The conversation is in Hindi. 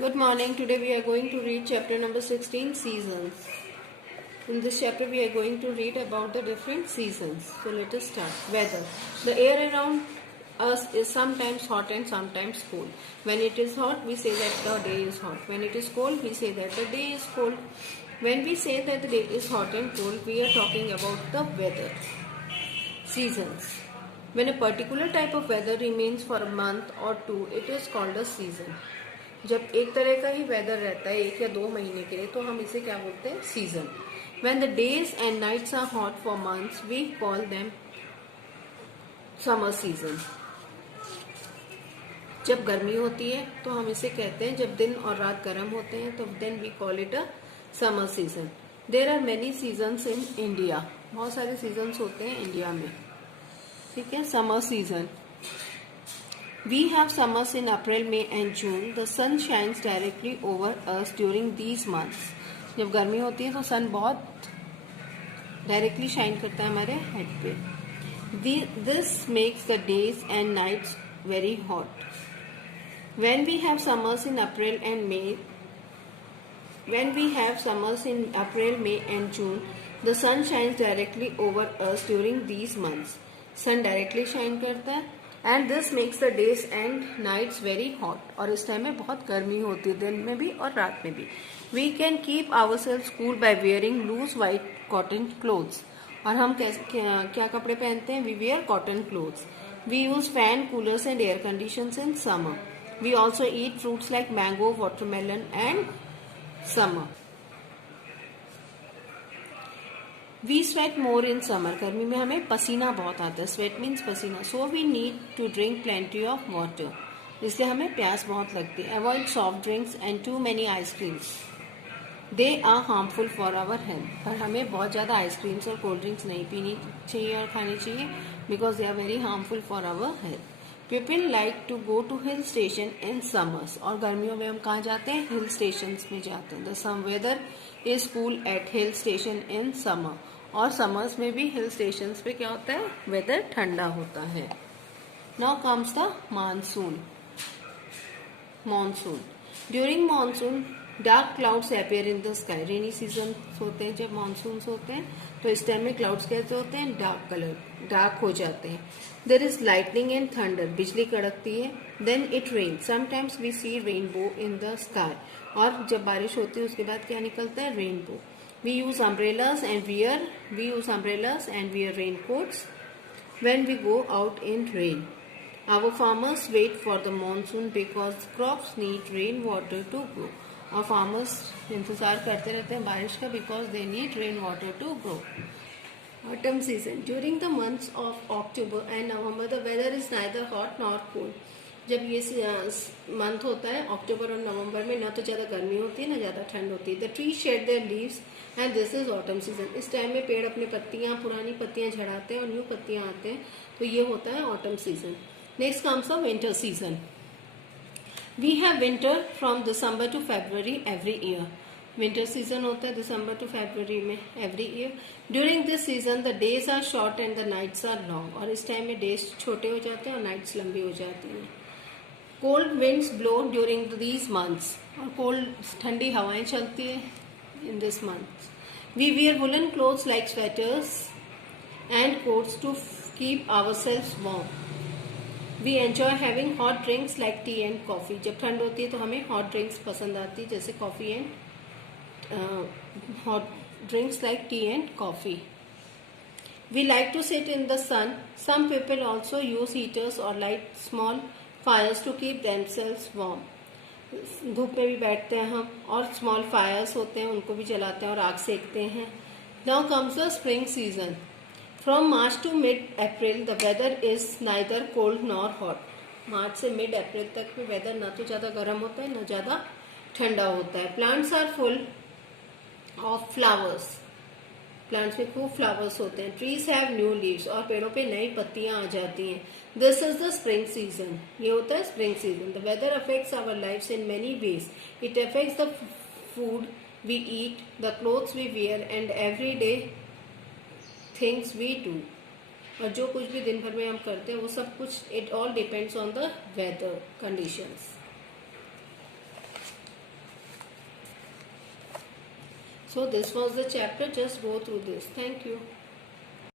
Good morning. Today we are going to read chapter number 16, Seasons. In this chapter we are going to read about the different seasons. So let us start. Weather. The air around us is sometimes hot and sometimes cold. When it is hot, we say that the day is hot. When it is cold, we say that the day is cold. When we say that the day is hot and cold, we are talking about the weather. Seasons. When a particular type of weather remains for a month or two, it is called a season. जब एक तरह का ही वेदर रहता है 1 या 2 महीने के लिए तो हम इसे क्या बोलते हैं? Season. When the days and nights are hot for months, we call them summer season. जब गर्मी होती है तो हम इसे कहते हैं, जब दिन और रात गर्म होते हैं तो then we call it a summer season. There are many seasons in India. बहुत सारे सीजन्स होते हैं इंडिया में. ठीक है. Summer season. We have summers in April, May and June. The sun shines directly over us during these months. जब गर्मी होती है तो सन बहुत डायरेक्टली शाइन करता है हमारे हेड पे. This makes the days and nights very hot. When we have summers in April, May and June, the sun shines directly over us during these months. Sun directly shine करता है. And this makes the days and nights very hot. और इस टाइम में बहुत गर्मी होती है, दिन में भी और रात में भी. We can keep our self cool by wearing loose white cotton clothes. और हम क्या कपड़े पहनते हैं? We wear cotton clothes. We use fan, coolers and air conditions in summer. We also eat fruits like mango, watermelon and summer. We sweat more in summer. गर्मी में हमें पसीना बहुत आता है. स्वेट मीन्स पसीना. So we need to drink plenty of water. इसलिए हमें प्यास बहुत लगती है. Avoid soft drinks and too many ice creams. They are harmful for our health. पर हमें बहुत ज़्यादा आइसक्रीम्स और कोल्ड ड्रिंक्स नहीं पीनी चाहिए और खानी चाहिए, because they are very harmful for our health. People like to go to hill station in summers. और गर्मियों में हम कहाँ जाते हैं? हिल स्टेशन में जाते हैं. The some weather is cool at hill station in summer. और समर्स में भी हिल स्टेशन पे क्या होता है? वेदर ठंडा होता है. Now comes the monsoon. Monsoon. During monsoon dark clouds appear in the sky. Rainy season होते हैं जब मानसून होते हैं तो इस टाइम में क्लाउड्स कैसे होते हैं? डार्क कलर, डार्क हो जाते हैं. There is lightning and thunder. बिजली कड़कती है. Then it rain. Sometimes we see rainbow in the sky. और जब बारिश होती है उसके बाद क्या निकलता है? Rainbow. We use umbrellas and wear raincoats when we go out in rain. Our farmers wait for the monsoon because crops need rainwater to grow. Our farmers इंतजार करते रहते हैं बारिश का, because they need rainwater to grow. Autumn season. During the months of October and November, the weather is neither hot nor cold. जब ये मंथ होता है अक्टूबर और नवंबर में, ना तो ज़्यादा गर्मी होती है ना ज़्यादा ठंड होती है. The tree shade there leaves and this is autumn season. इस टाइम में पेड़ अपने पत्तियां, पुरानी पत्तियां झड़ाते हैं और न्यू पत्तियां आते हैं, तो ये होता है autumn season. Next comes a winter season. We have winter from December to February every year. Winter season होता है दिसंबर टू फरवरी में every year. During this season the days are short and the nights are long. और इस टाइम में डेज छोटे हो जाते हैं और नाइट्स लंबी हो जाती हैं. Cold winds blow during these months. और कोल्ड ठंडी हवाएं चलती है in this month. We wear woollen clothes like sweaters and coats to keep our self warm. We enjoy having hot drinks like tea and coffee. जब ठंड होती है तो हमें हॉट ड्रिंक्स पसंद आती है, जैसे coffee and hot drinks like tea and coffee. We like to sit in the sun. Some people also use heaters or light small fires to keep themselves warm. धूप में भी बैठते हैं हम, और स्मॉल फायर्स होते हैं उनको भी जलाते हैं और आग सेकते हैं. Now comes the spring season. From March to mid-April the weather is neither cold nor hot. मार्च से मिड अप्रैल तक भी वेदर ना तो ज़्यादा गर्म होता है ना ज़्यादा ठंडा होता है. Plants are full of flowers. Plants में खूब फ्लावर्स होते हैं. Trees have new leaves. और पेड़ों पे नई पत्तियां आ जाती हैं. This is the spring season. ये होता है spring season. The weather affects our lives in many ways. It affects the food we eat, the clothes we wear and every day things we do. और जो कुछ भी दिन भर में हम करते हैं वो सब कुछ, it all depends on the weather conditions. So this was the chapter. Just go through this. Thank you.